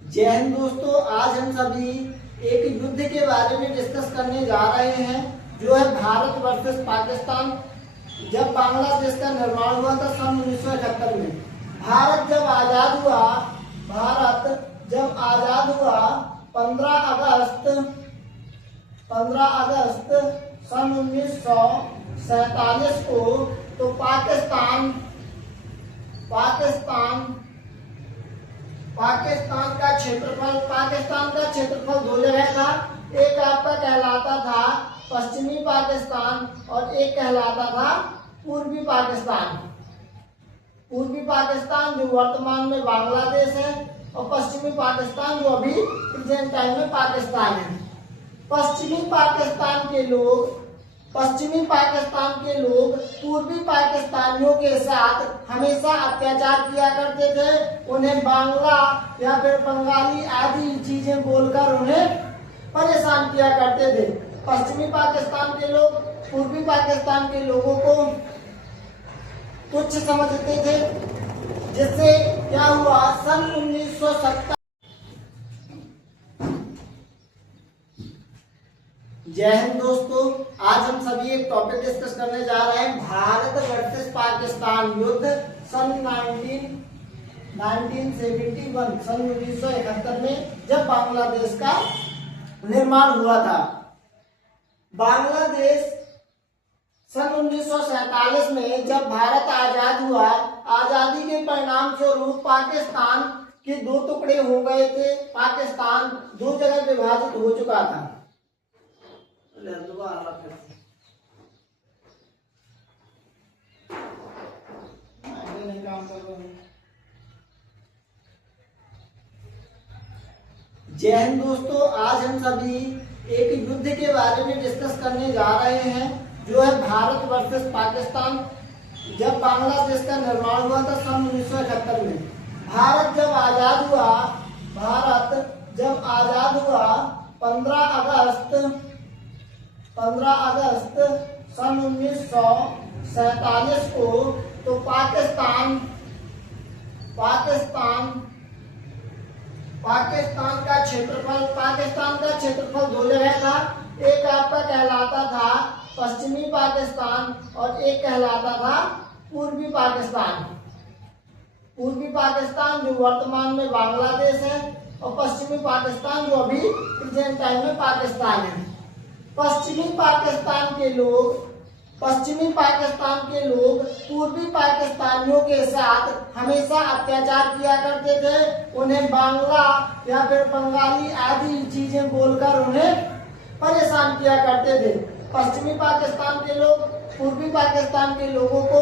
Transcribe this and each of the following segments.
जय हिंद दोस्तों, आज हम सभी एक युद्ध के बारे में डिस्कस करने जा रहे हैं जो है भारत वर्सेस पाकिस्तान। जब बांग्लादेश का निर्माण हुआ था सन 1971 में, भारत जब आजाद हुआ 15 अगस्त सन 1947 को, तो पाकिस्तान का क्षेत्रफल दो जगह था। एक आपका कहलाता था पश्चिमी पाकिस्तान और एक कहलाता था पूर्वी पाकिस्तान। पूर्वी पाकिस्तान जो वर्तमान में बांग्लादेश है और पश्चिमी पाकिस्तान जो अभी प्रेजेंट टाइम में पाकिस्तान है। पश्चिमी पाकिस्तान के लोग पूर्वी पाकिस्तानियों के साथ हमेशा अत्याचार किया करते थे। उन्हें बांग्ला या फिर बंगाली आदि चीजें बोलकर उन्हें परेशान किया करते थे। पश्चिमी पाकिस्तान के लोग पूर्वी पाकिस्तान के लोगों को तुच्छ समझते थे, जिससे क्या हुआ सन 1970। जय हिंद दोस्तों, आज हम सभी एक टॉपिक डिस्कस करने जा रहे हैं भारत वर्सेस पाकिस्तान युद्ध सन 1971 में, जब बांग्लादेश का निर्माण हुआ था। बांग्लादेश सन 1947 में जब भारत आजाद हुआ, आजादी के परिणाम स्वरूप पाकिस्तान के दो टुकड़े हो गए थे। पाकिस्तान दो जगह विभाजित हो चुका था। नहीं काम कर रहा हूं। जय हिंद दोस्तों, आज हम सभी एक युद्ध के बारे में डिस्कस करने जा रहे हैं जो है भारत वर्सेस पाकिस्तान। जब बांग्लादेश का निर्माण हुआ था सन 1971 में, भारत जब आजाद हुआ 15 अगस्त सन 1947 को, तो पाकिस्तान का क्षेत्रफल दो जगह था। एक आपका कहलाता था पश्चिमी पाकिस्तान और एक कहलाता था पूर्वी पाकिस्तान। पूर्वी पाकिस्तान जो वर्तमान में बांग्लादेश है और पश्चिमी पाकिस्तान जो अभी प्रेजेंट टाइम में पाकिस्तान है। पश्चिमी पाकिस्तान के लोग पूर्वी पाकिस्तानियों के साथ हमेशा अत्याचार किया करते थे। उन्हें बांग्ला या फिर बंगाली आदि चीजें बोलकर उन्हें परेशान किया करते थे। पश्चिमी पाकिस्तान के लोग पूर्वी पाकिस्तान के लोगों को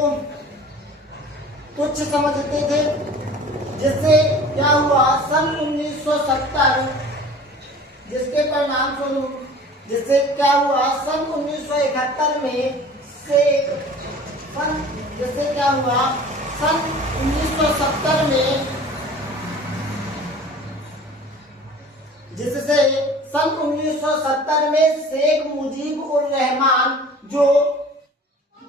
तुच्छ समझते थे, जिससे क्या हुआ सन 1970 जिसके परिणाम स्वरूप सन 1971 में सन 1970 में शेख मुजीब उर रहमान जो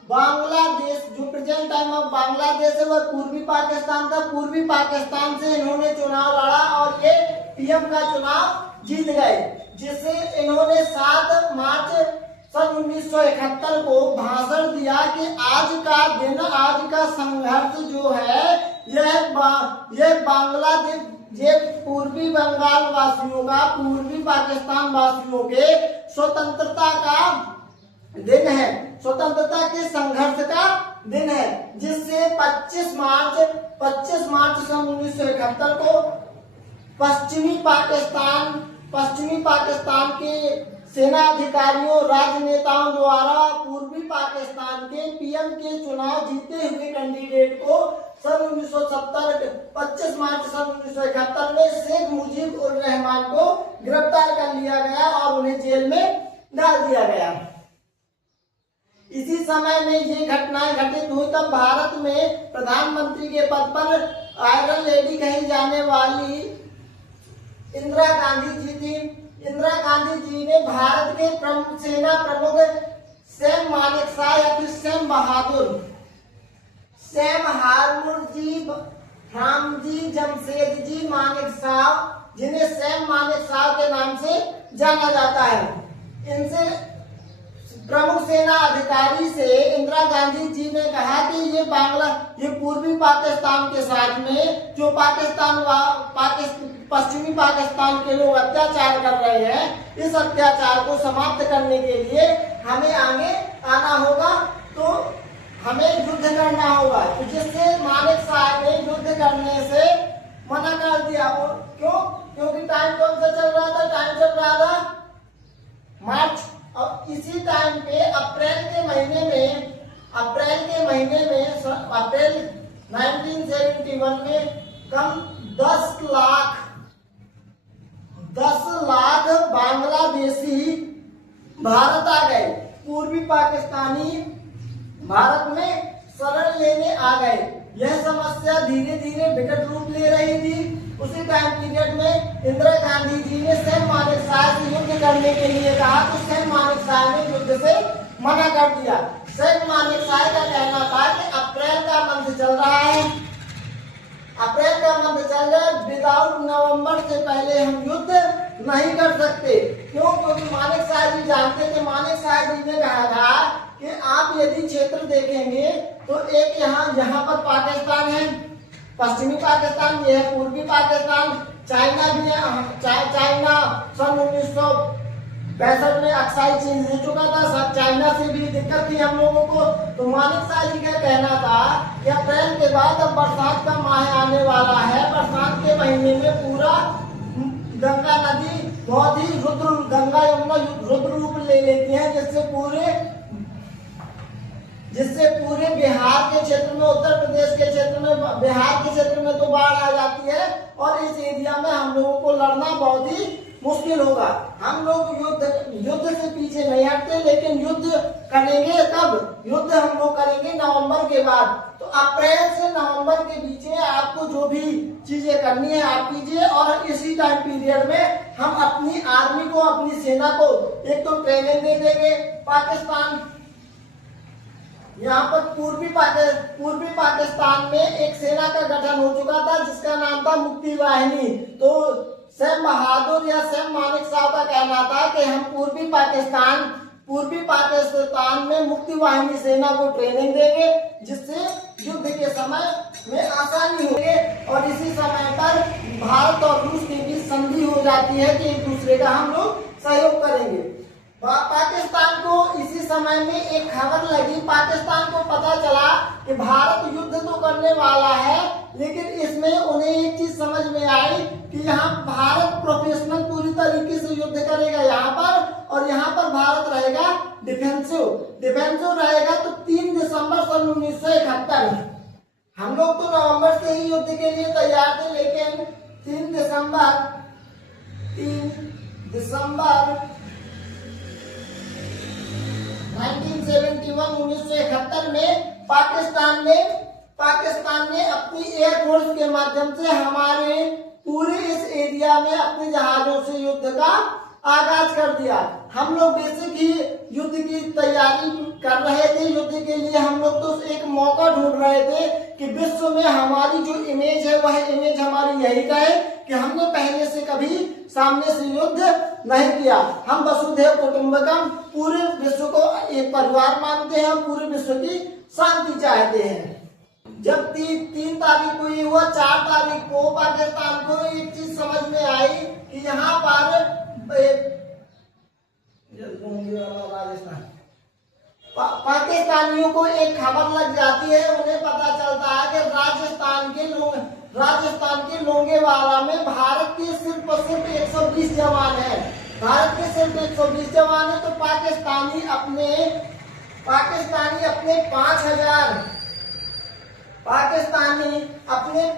बांग्लादेश जो प्रेजेंट टाइम में बांग्लादेश है वह पूर्वी पाकिस्तान था। पूर्वी पाकिस्तान से इन्होंने चुनाव लड़ा और ये पीएम का चुनाव जीत गए, जिससे इन्होंने 7 मार्च सन 1971 को भाषण दिया कि आज का संघर्ष जो है यह बांग्लादेश पूर्वी बंगाल वासियों का, पूर्वी पाकिस्तान वासियों के स्वतंत्रता का दिन है, स्वतंत्रता के संघर्ष का दिन है। जिससे 25 मार्च सन 1971 को पश्चिमी पाकिस्तान के सेना अधिकारियों, राजनेताओं द्वारा पूर्वी पाकिस्तान के पीएम के चुनाव जीते हुए कैंडिडेट को सन 25 मार्च सन 1971 में शेख मुजीब उर रहमान को गिरफ्तार कर लिया गया और उन्हें जेल में डाल दिया गया। इसी समय में ये घटनाएं घटित हुई तब भारत में प्रधानमंत्री के पद पर आयरन लेडी कही जाने वाली इंदिरा गांधी जी थी। इंदिरा गांधी जी ने भारत के सेना प्रमुख सैम मानेकशॉ या फिर सैम हारमुरजी रामजी जमशेदजी मानेक साहब, जिन्हें सैम मानेक साहब के नाम से जाना जाता है। इनसे प्रमुख सेना अधिकारी से इंदिरा गांधी जी ने कहा कि ये पूर्वी पाकिस्तान के साथ में जो पश्चिमी पाकिस्तान के लोग अत्याचार कर रहे हैं, इस अत्याचार को समाप्त करने के लिए हमें आगे आना होगा, तो हमें युद्ध करना होगा। तो जिससे मानेक साहब ने युद्ध करने से मना कर दिया। और क्यों? क्योंकि टाइम कौन सा चल रहा था? टाइम चल रहा था मार्च। और इसी टाइम पे अप्रैल के महीने में अप्रैल 1971 में कम 10 लाख बांग्लादेशी भारत आ गए। पूर्वी पाकिस्तानी भारत में शरण लेने आ गए। यह समस्या धीरे धीरे विकट रूप ले रही थी। उसी टाइम पीरियड में इंदिरा गांधी जी ने सैम मानेक साहब से युद्ध करने के लिए कहा, तो सैम मानेक साहब ने युद्ध से मना कर दिया। सैम मानेक साहब का कहना था कि अप्रैल का मंथ चल रहा है, विदाउट नवंबर से पहले हम युद्ध नहीं कर सकते। क्यों? क्योंकि मानेक साहब जी जानते थे, मानेक साहब जी ने कहा था कि आप यदि क्षेत्र देखेंगे तो एक यहाँ पर पाकिस्तान है, पश्चिमी पाकिस्तान, ये है पूर्वी पाकिस्तान, चाइना भी है। चाइना सन 1965 में अक्साई चीन ले चुका था, चाइना से भी दिक्कत थी हम लोगों को। तो मानेक साहब जी का कहना था कि अप्रैल के बाद अब बरसात का माह आने वाला है, बरसात के महीने में पूरा गंगा नदी बहुत ही गंगा यमुना रुद्र रूप ले लेती है, जिससे पूरे बिहार के क्षेत्र में, उत्तर प्रदेश के क्षेत्र में, बिहार के क्षेत्र में तो बाढ़ आ जाती है और इस एरिया में हम लोगों को लड़ना बहुत ही मुश्किल होगा। हम लोग युद्ध से पीछे नहीं हटते, लेकिन युद्ध करेंगे तब, युद्ध हम लोग करेंगे नवंबर के बाद। तो अप्रैल से नवंबर के बीच में आपको जो भी चीजें करनी है आप कीजिए। और इसी टाइम पीरियड में हम अपनी आर्मी को, अपनी सेना को एक तो ट्रेनिंग दे देंगे। पाकिस्तान यहाँ पर पूर्वी पाकिस्तान में एक सेना का गठन हो चुका था जिसका नाम था मुक्ति वाहिनी। तो सैम बहादुर या सैम मानेक साहब का कहना था कि हम पूर्वी पाकिस्तान में मुक्ति वाहिनी सेना को ट्रेनिंग देंगे, जिससे युद्ध के समय में आसानी होगी। और इसी समय पर भारत और रूस के बीच संधि हो जाती है कि एक दूसरे का हम लोग सहयोग करेंगे। पाकिस्तान को इसी समय में एक खबर लगी, पाकिस्तान को पता चला कि भारत युद्ध तो करने वाला है, लेकिन इसमें उन्हें एक चीज समझ में आई कि यहाँ भारत प्रोफेशनल पूरी तरीके से युद्ध करेगा यहाँ पर, और यहाँ पर भारत रहेगा डिफेंसिव रहेगा। तो 3 दिसंबर सन 1971, हम लोग तो नवंबर से ही युद्ध के लिए तैयार थे, लेकिन 3 दिसंबर 1971 में पाकिस्तान ने अपनी एयरफोर्स के माध्यम से हमारे पूरे इस एरिया में अपने जहाजों से युद्ध का आगाज कर दिया। हम लोग बेसिक ही युद्ध की तैयारी कर रहे थे। युद्ध के लिए हम लोग तो एक मौका ढूंढ रहे थे कि विश्व में हमारी जो इमेज है वह इमेज हमारी यही रहे कि हमने पहले से कभी सामने से युद्ध नहीं किया। हम वसुधैव कुटुंबकम, पूरे विश्व को एक परिवार मानते हैं, पूरे विश्व की शांति चाहते हैं। जब 3 तारीख को ये हुआ, 4 तारीख को पाकिस्तान को एक चीज समझ में आई कि यहाँ पर पाकिस्तानियों को एक खबर लग जाती है, उन्हें पता चलता है कि राजस्थान के लोंगेवाला में भारत के सिर्फ और सिर्फ 120 जवान हैं। भारत के सिर्फ 120 जवान है। तो पाकिस्तानी अपने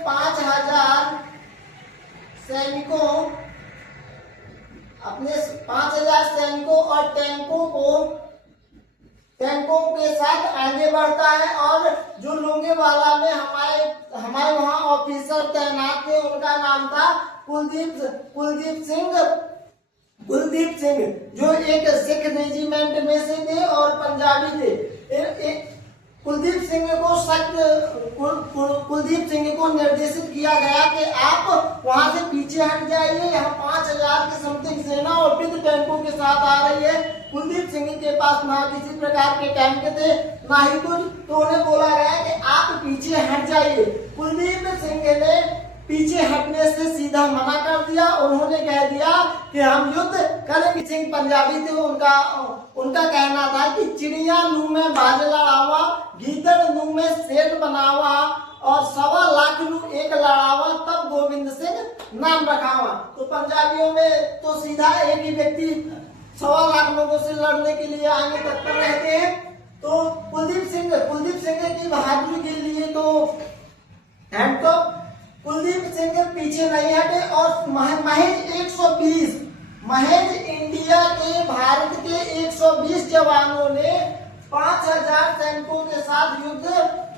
5000 सैनिकों और टैंकों के साथ आगे बढ़ता है। और जो लोंगेवाला में हमारे वहाँ ऑफिसर तैनात थे, उनका नाम था कुलदीप सिंह, जो एक सिख रेजिमेंट में से थे और पंजाबी थे। कुलदीप सिंह को निर्देशित किया गया कि आप वहां से पीछे हट जाइए, यहाँ 5000 की समथिंग सेना और विद टैंकों के साथ आ रही है। कुलदीप सिंह के पास ना किसी प्रकार के टैंक थे ना ही कुछ, तो उन्हें बोला गया कि आप पीछे हट जाइए। कुलदीप सिंह ने पीछे हटने से सीधा मना कर दिया। उन्होंने कह दिया कि हम युद्ध करेंगे। सिंह पंजाबी थे, उनका कहना था कि चिड़िया मुंह में बाज लड़ावा, गीदड़ मुंह में सेठ बनावा और 1.25 लाख नु एक लड़ावा, तब गोविंद सिंह नाम रखावा। तो पंजाबियों में तो सीधा एक ही व्यक्ति 1.25 लाख लोगों से लड़ने के लिए आगे तत्पर रहते हैं। तो कुलदीप सिंह की बहादुरी के लिए तो हम तो कुलदीप सिंह के पीछे नहीं हटे और महज इंडिया के भारत के 120 जवानों ने 5000 सैनिकों के साथ युद्ध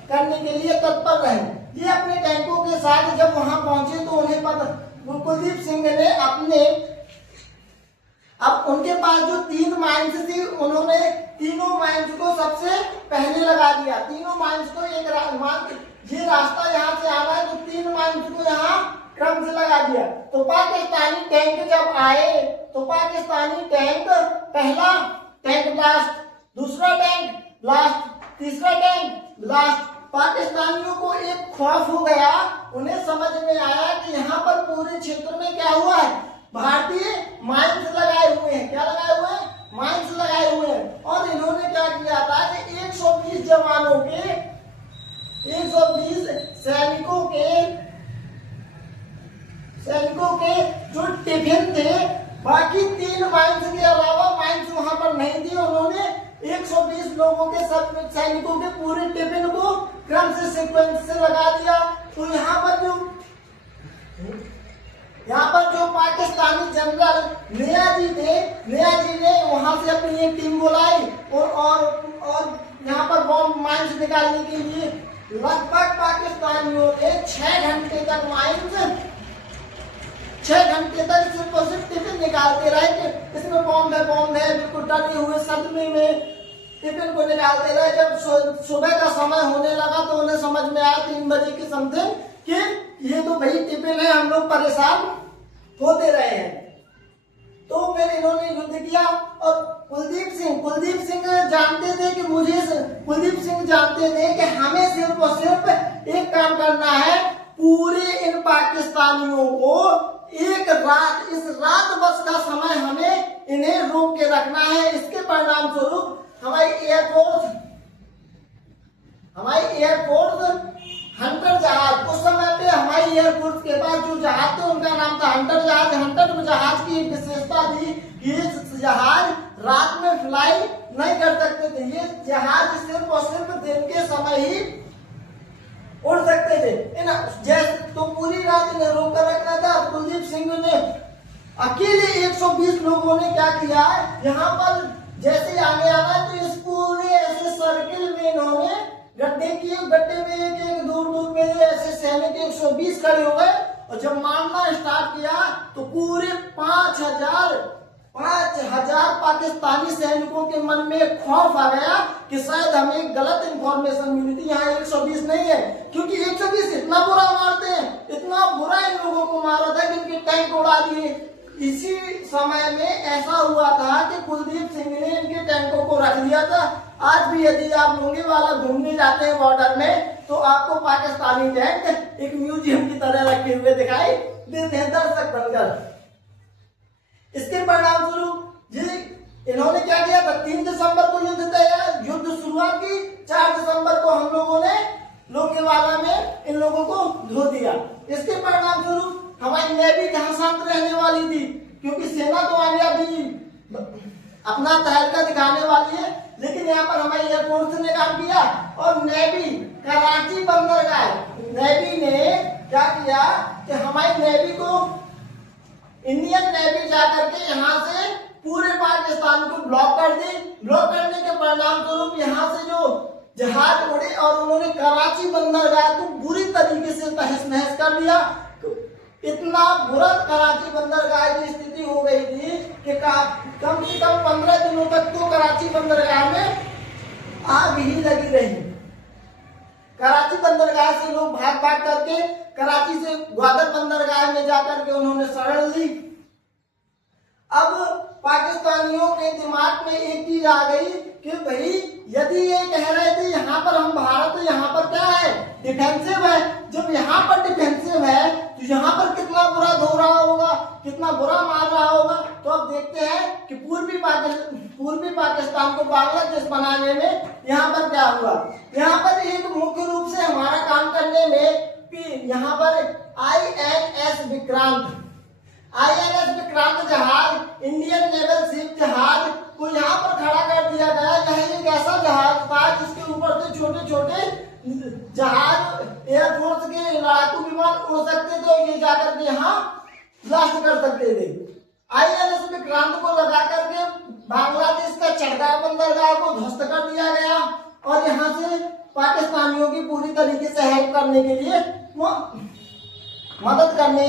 करने के लिए तत्पर रहे। ये अपने टैंकों के साथ जब वहां पहुंचे तो उन्हें पता, कुलदीप सिंह ने अब उनके पास जो 3 माइंस थी, उन्होंने तीनों माइंस को सबसे पहले लगा दिया। तीनों माइंस को ये रास्ता यहाँ से आना है, तो 3 माइंस को यहाँ क्रम से लगा दिया। तो पाकिस्तानी टैंक जब आए तो पाकिस्तानी टैंक, पहला टैंक ब्लास्ट, दूसरा टैंक ब्लास्ट, तीसरा टैंक ब्लास्ट। पाकिस्तानियों को एक खौफ हो गया। उन्हें समझ में आया कि यहाँ पर पूरे क्षेत्र में क्या हुआ है, भारतीय माइंस लगाए हुए हैं। क्या लगाए हुए हैं? माइंस लगाए हुए हैं। और इन्होंने क्या किया था कि 120 जवानों के, 120 सैनिकों के जो टिफिन थे, बाकी 3 माइंस के अलावा माइंस वहां पर नहीं थी। उन्होंने 120 लोगों के सब सैनिकों के पूरे टिफिन को क्रम से सीक्वेंस से लगा दिया। तो यहाँ पर जो पाकिस्तानी जनरल निया जी ने वहां से अपनी एक टीम बुलाई और यहाँ पर बॉम्ब माइंस निकालने के लिए लगभग पाकिस्तानियों ने 6 घंटे तक सिर्फ और सिर्फ टिफिन निकालते रहे कि इसमें बॉम्ब है, बिल्कुल डरे हुए सदमे में टिफिन को निकालते रहे। जब सुबह का समय होने लगा तो उन्हें समझ में आया 3 बजे के समथिंग कि ये तो भाई टिफिन है, हम लोग परेशान होते रहे हैं। तो फिर इन्होंने युद्ध किया और कुलदीप सिंह जानते थे कि हमें सिर्फ और सिर्फ एक काम करना है, पूरे इन पाकिस्तानियों को इस रात बस का समय हमें इन्हें रोक के रखना है। इसके परिणाम स्वरूप हमारी एयरफोर्स हंटर जहाज, उस समय पे हमारी एयरफोर्स के पास जो जहाज थे उनका नाम था हंटर जहाज। हंटर जहाज की एक विशेषता थी कि ये जहाज रात में फ्लाई नहीं कर सकते थे। ये जहाज सिर्फ और सिर्फ दिन के समय ही उड़ सकते थे। तो पूरी रात इन्हें रोक कर रखना था। कुलदीप सिंह ने अकेले 120 लोगों ने क्या किया, यहाँ पर जैसे आगे आना तो इस पूरे ऐसे सर्किल में इन्होंने गड्ढे किए, गड्ढे में एक दूर में ऐसे सैनिक 120 खड़े हो गए और जब मारना स्टार्ट किया तो पूरे 5000 पाकिस्तानी सैनिकों के मन में खौफ आ गया कि शायद हमें गलत इंफॉर्मेशन मिली थी, यहाँ 120 नहीं है। क्योंकि 120 इतना बुरा मारते हैं, इतना बुरा इन लोगों को मारा था कि इनके टैंक उड़ा दिए। इसी समय में ऐसा हुआ था कि कुलदीप सिंह ने इनके टैंकों को रख दिया था। आज भी यदि आप लोंगेवाला घूमने जाते हैं बॉर्डर में तो आपको पाकिस्तानी टैंक एक म्यूजियम की तरह रखे हुए दिखाई देते हैं, दर्शक बनकर। इसके परिणाम स्वरूप इन्होंने क्या किया था, 3 दिसंबर को युद्ध शुरुआत की। 4 दिसंबर को हम लोगों ने लोंगेवाला में इन लोगों को धो दिया। इसके परिणाम स्वरूप हमारी नेवी जहां शांत रहने वाली थी, क्योंकि सेना तो आगे अभी अपना तहलका दिखाने वाली है, लेकिन यहाँ पर हमारी एयरफोर्स ने काम किया और नेवी कराची बंदरगाह, नेवी ने क्या किया कि हमारी नेवी को, इंडियन नेवी जाकर के यहाँ से पूरे पाकिस्तान को ब्लॉक कर दी। ब्लॉक करने के परिणाम स्वरूप यहाँ से जो जहाज उड़े और उन्होंने कराची बंदरगाह को बुरी तरीके से तहस नहस कर दिया। इतना बुरा कराची बंदरगाह की स्थिति हो गई थी कि कम से कम 15 दिनों तक तो कराची बंदरगाह में आग ही लगी रही। कराची बंदरगाह से लोग भाग भाग करके कराची से ग्वादर बंदरगाह में जाकर के उन्होंने शरण ली। अब पाकिस्तानियों के दिमाग में एक चीज आ गई कि भाई यदि ये कह रहे थे यहाँ पर हम भारत, यहाँ पर क्या है, डिफेंसिव है, जब यहाँ पर डिफेंसिव है तो यहाँ पर कितना बुरा धो रहा होगा, कितना बुरा मार रहा होगा। तो अब देखते हैं कि पूर्वी पाकिस्तान को बांग्लादेश बनाने में यहाँ पर क्या हुआ। यहाँ पर एक मुख्य रूप से हमारा काम करने में यहाँ पर INS विक्रांत जहाज, इंडियन नेवल शिप जहाज को यहाँ पर खड़ा कर दिया गया। यह एक ऐसा जहाज था जिसके ऊपर से छोटे छोटे जहाज एयरफोर्स के लड़ाकू विमान उड़ सकते थे, ये जाकर के यहाँ ब्लास्ट कर सकते थे। INS विक्रांत को लगा करके बांग्लादेश का चटगांव बंदरगाह को ध्वस्त कर दिया गया और यहाँ से पाकिस्तानियों की पूरी तरीके से हेल्प करने के लिए वो मदद करने,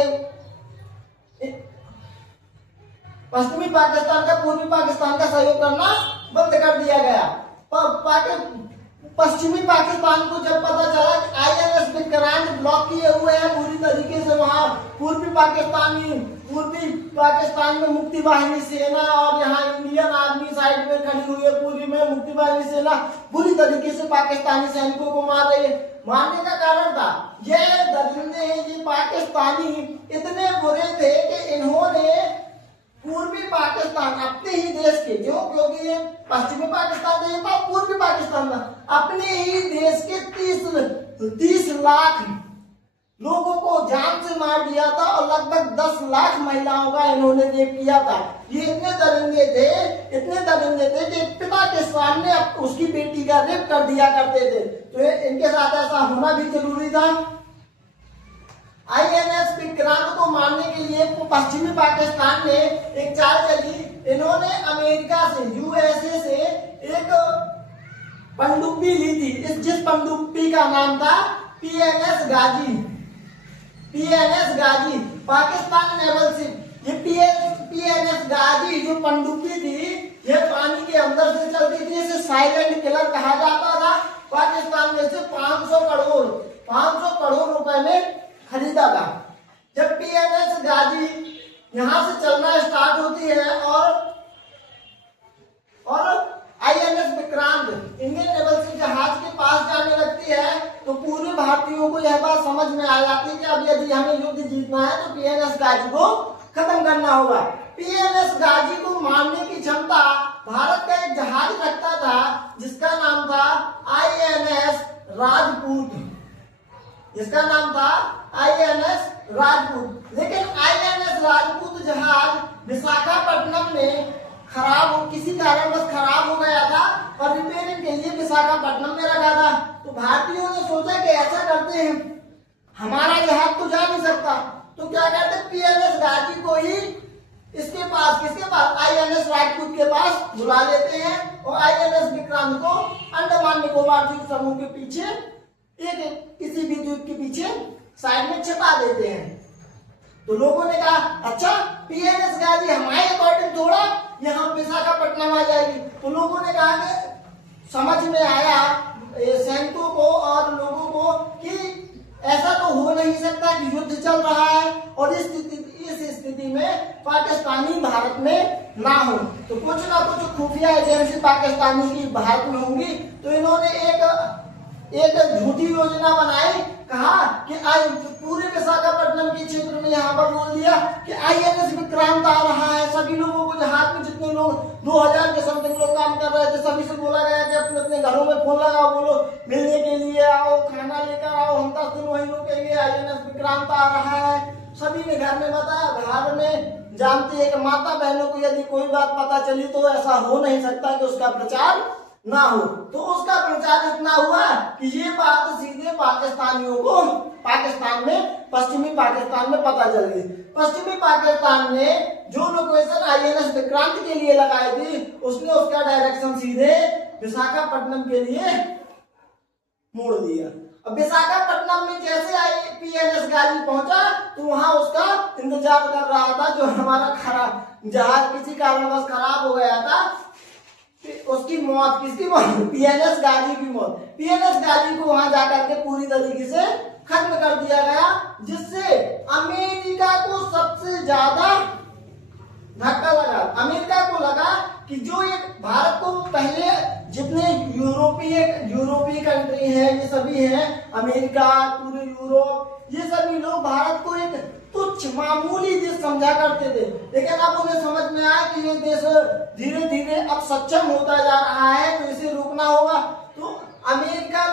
पश्चिमी पाकिस्तान का पूर्वी पाकिस्तान का सहयोग करना बंद कर दिया गया। पश्चिमी पाकिस्तान को जब पता चला कि INS विक्रांत ब्लॉक किए हुए हैं पूरी तरीके से, वहां पूर्वी पाकिस्तान में मुक्ति वाहिनी सेना और यहाँ इंडियन आर्मी साइड में खड़ी हुई है, पूरी में मुक्ति वाहिनी सेना बुरी तरीके से पाकिस्तानी सैनिकों को मार रही है। मारने का कारण था ये दरिंदे, ये पाकिस्तानी इतने बुरे थे कि इन्होंने पूर्वी पाकिस्तान अपने ही देश के, जो क्योंकि ये पश्चिमी पाकिस्तान था, ये पूर्वी पाकिस्तान था, अपने ही देश के 30 लाख लोगों को जान से मार दिया था और लगभग 10 लाख महिलाओं का इन्होंने रेप किया था। ये इतने दरिंदे थे कि पिता के सामने उसकी बेटी का रेप कर दिया करते थे। तो इनके साथ ऐसा होना भी जरूरी था। INS विक्रांत को मारने के लिए पश्चिमी पाकिस्तान ने एक चाल चली। इन्होंने अमेरिका से, USA से एक पनडुब्बी ली थी, जिस पनडुब्बी का नाम था PNS गाजी, पाकिस्तान नेवल शिप। ये PNS गाजी जो पनडुब्बी थी, ये पानी के अंदर से चलती थी, इसे साइलेंट किलर कहा जाता था। पाकिस्तान में से 500 करोड़ रुपए में खरीदा था। जब PNS गाजी यहां से चलना स्टार्ट होती है और INS Vikrant Indian naval ship जहाज के पास जाने लगती है, तो पूरे भारतीयों को यह बात समझ में आ जाती है कि अब यदि हमें युद्ध जीतना है तो PNS गाजी को खत्म करना होगा। PNS गाजी को मारने की क्षमता भारत का एक जहाज रखता था जिसका नाम था INS राजपूत। लेकिन INS राजपूत जहाज विशाखापट्टनम में किसी कारणवश खराब हो गया था और रिपेयरिंग के लिए विशाखापट्टनम में रखा था। तो भारतीयों ने सोचा कि ऐसा करते हैं, हमारा जहाज तो जा नहीं सकता, तो क्या करते, PNS गाजी को ही किसके पास INS राजपूत के पास बुला लेते हैं और INS विक्रांत को अंडमान निकोबार द्वीप समूह के पीछे किसी भी द्वीप के पीछे साइड में छिपा देते हैं। तो लोगों ने कहा अच्छा PNS गाजी हमारे अकॉर्डिंग थोड़ा यहाँ विशाखापट्टनम आ जाएगी। तो लोगों ने कहा कि समझ में आया सैनिकों को और लोगों को कि ऐसा तो हो नहीं सकता कि युद्ध चल रहा है और इस स्थिति में पाकिस्तानी भारत में ना हो, तो कुछ ना कुछ खुफिया एजेंसी पाकिस्तानी की भारत में होंगी। तो इन्होंने एक झूठी योजना बनाई, कहा कि पूरे विशाखापट्टनम के क्षेत्र में यहाँ पर बोल दिया कि INS विक्रांत आ रहा है। सभी लोगों को जहाज में जितने लोग 2000 के समथिंग लोग काम कर रहे थे, सभी से बोला गया कि अपने अपने घरों में फोन लगाओ, बोलो मिलने के लिए आओ, खाना लेकर आओ, हम 10 दिन वहीं रुकेंगे, INS विक्रांत आ रहा है। सभी ने घर में बताया। घर में जानती है कि माता बहनों को यदि कोई बात पता चली तो ऐसा हो नहीं सकता कि उसका प्रचार ना हो। तो उसका प्रचार इतना हुआ कि ये बात सीधे पाकिस्तानियों को पश्चिमी पाकिस्तान में पता चल गई। पश्चिमी पाकिस्तान ने जो लोकेशन INS विक्रांत के लिए लगाई थी, उसने उसका डायरेक्शन सीधे विशाखापट्टनम के लिए मोड़ दिया। अब विशाखापट्टनम में जैसे PNS गाजी पहुंचा तो वहां उसका इंतजार कर रहा था जो हमारा जहाज किसी कारणवश खराब हो गया था, उसकी मौत, किसकी मौत, पीएनएस गाजी की मौत। पीएनएस गाजी को वहां जाकर के पूरी तरीके से खत्म कर दिया गया, जिससे अमेरिका को सबसे ज्यादा धक्का लगा। अमेरिका को लगा कि जो एक भारत को पहले जितने यूरोपीय कंट्री हैं, ये सभी हैं, अमेरिका, पूरे यूरोप, ये सभी लोग भारत को एक तुच्छ मामूली देश समझा करते थे। लेकिन अब उन्हें समझ में आया कि ये देश धीरे धीरे अब सक्षम होता जा रहा है, तो इसे रोकना होगा। तो अमेरिका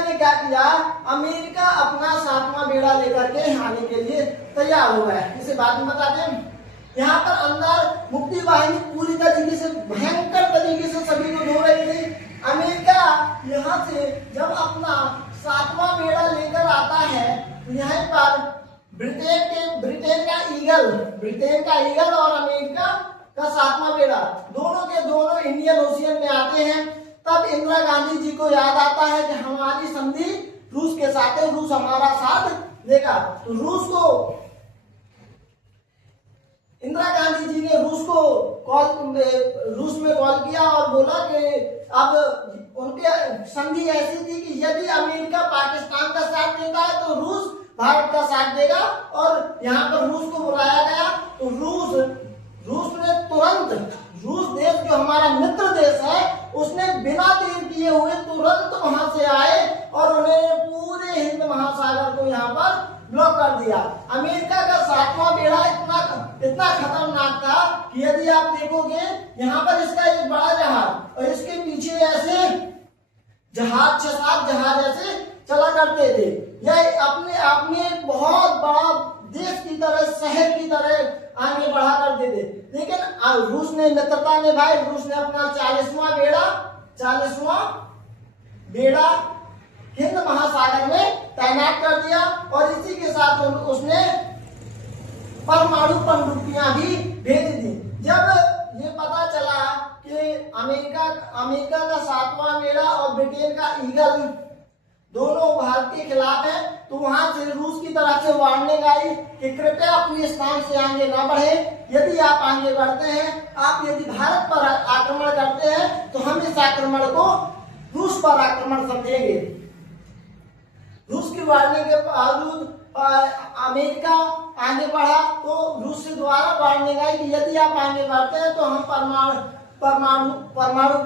ने क्या किया, अमेरिका अपना 7वां बेड़ा लेकर के आने के लिए तैयार हो गया। इसे बाद में बताते हैं। यहाँ पर अंदर मुक्ति वाहिनी पूरी तरीके से भयंकर तरीके से सभी को धो रही थी। अमेरिका यहाँ से जब अपना 7वां बेड़ा लेकर आता है, तो यहाँ पर ब्रिटेन का ईगल और अमेरिका का 7वां बेड़ा दोनों के दोनों इंडियन ओशियन में आते हैं। तब इंदिरा गांधी जी को याद आता है कि हमारी संधि रूस के साथ है, रूस हमारा साथ देगा। तो इंदिरा गांधी जी ने रूस में कॉल किया और बोला कि अब उनके संधि ऐसी थी कि यदि अमेरिका पाकिस्तान का साथ देता है तो रूस भारत का साथ देगा। और यहाँ पर रूस को बुलाया गया। तो रूस ने तुरंत, रूस देश जो हमारा मित्र देश है, उसने बिना देर किए हुए तुरंत वहां से आए और उन्होंने पूरे हिंद महासागर को यहाँ पर ब्लॉक कर दिया। अमेरिका का 7वां बेड़ा इतना खतरनाक था कि यदि आप देखोगे यहाँ पर इसका एक बड़ा जहाज और इसके पीछे ऐसे जहाज, 6-7 जहाज ऐसे चला करते थे। यह अपने आप में एक बहुत बड़ा देश की तरह, शहर की तरह आगे बढ़ा करते थे। लेकिन रूस ने मित्रता निभाई। रूस ने अपना 40वां बेड़ा हिंद महासागर में तैनात कर दिया और इसी के साथ उसने परमाणु पनडुब्बियां भी भेज दी। जब ये पता चला कि अमेरिका का 7वां बेड़ा और ब्रिटेन का ईगल दोनों भारत के खिलाफ है, तो वहां से रूस की तरफ से वार्निंग आई कि कृपया अपने स्थान से आगे न बढ़े। यदि आप आगे बढ़ते हैं, आप यदि भारत पर आक्रमण करते हैं, तो हम इस आक्रमण को रूस पर आक्रमण समझेंगे। रूस की वार्निंग के बावजूद अमेरिका आगे बढ़ा। तो रूस से दोबारा वार्निंग आई कि यदि आप आगे बढ़ते हैं तो हम परमाणु बम, परमाणु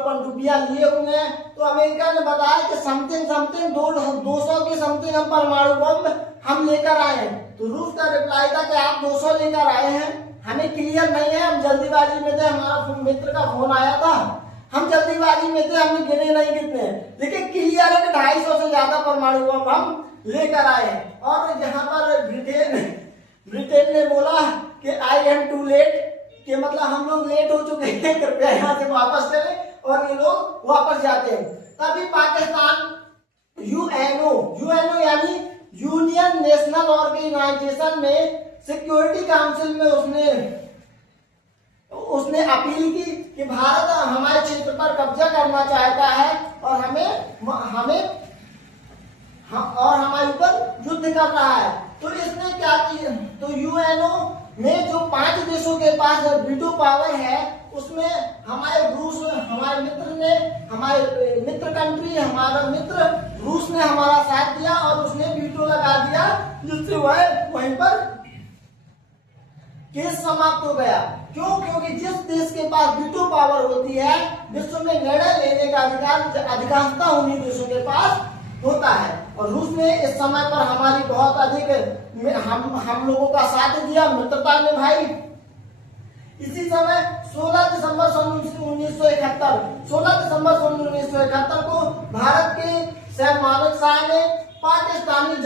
पनडुब्बियां लिए हुए हैं। तो अमेरिका ने बताया कि समथिंग 200 के समथिंग हम परमाणु बम हम लेकर आए हैं। तो रूस का रिप्लाई था कि आप 200 लेकर आए हैं, हमें क्लियर नहीं है, हम जल्दीबाजी में थे, हमारा मित्र का फोन आया था, हम जल्दीबाजी में थे, हमने गिने नहीं कितने, लेकिन क्लियर है कि 250 से ज्यादा परमाणु बम हम लेकर आए हैं। और यहाँ पर ब्रिटेन ने बोला कि आई एम टू लेट, कि मतलब हम लोग लेट हो चुके हैं, कृपया यहाँ से वापस चलें। और ये लोग वापस जाते हैं। तभी पाकिस्तान यूएनओ यानी यूनियन नेशनल ऑर्गेनाइजेशन में, सिक्योरिटी काउंसिल में उसने अपील की कि भारत हमारे क्षेत्र पर कब्जा करना चाहता है और हमारे ऊपर युद्ध कर रहा है। तो इसने क्या किया, तो यूएनओ में जो 5 देशों के पास वीटो पावर है, उसमें हमारे मित्र रूस ने हमारा साथ दिया और उसने वीटो लगा दिया, जिससे वह वहीं पर केस समाप्त हो गया। क्यों? क्योंकि जिस देश के पास वीटो पावर होती है, विश्व में निर्णय लेने का अधिकांशता उन्हीं देशों के पास होता है। और रूस ने इस समय पर हमारी बहुत अधिक हम लोगों का साथ दिया, मित्रता में भाई। इसी समय 16 दिसंबर सन 1971 को भारत के सैम मानेक शाह ने पाकिस्तानी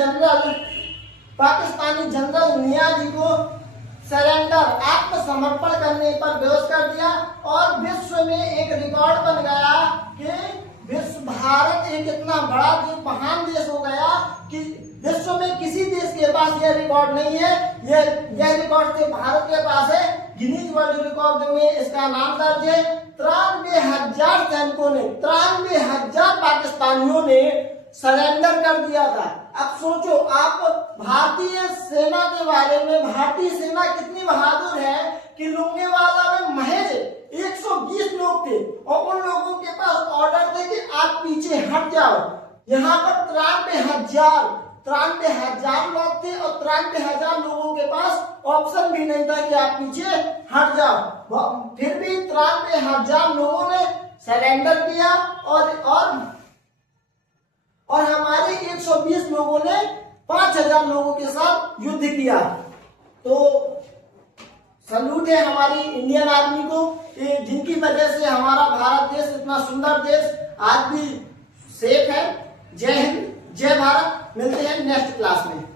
जनरल नियाजी को सरेंडर, आत्मसमर्पण करने पर विवश कर दिया। और विश्व में एक रिकॉर्ड बन गया कि भारत एक इतना बड़ा महान देश हो गया कि विश्व में किसी देश के पास यह रिकॉर्ड नहीं है। यह रिकॉर्ड से भारत के पास है। गिनीज वर्ल्ड रिकॉर्ड में इसका नाम दर्ज है। 93,000 सैनिकों ने, 93,000 पाकिस्तानियों ने सरेंडर कर दिया था। अब सोचो आप भारतीय सेना के बारे में, भारतीय सेना कितनी बहादुर है कि लोंगेवाला में महज 120 लोग थे और उन लोगों के पास ऑर्डर थे कि आप पीछे हट जाओ। यहाँ पर 93,000 लोग थे और 93,000 लोगों के पास ऑप्शन भी नहीं था कि आप पीछे हट जाओ। फिर भी 93,000 लोगों ने सरेंडर किया और हमारे 120 लोगों ने 5,000 लोगों के साथ युद्ध किया। तो सल्यूट है हमारी इंडियन आर्मी को, जिनकी वजह से हमारा भारत देश इतना सुंदर देश आज भी सेफ है। जय हिंद, जय भारत। मिलते हैं नेक्स्ट क्लास में।